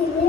Amen.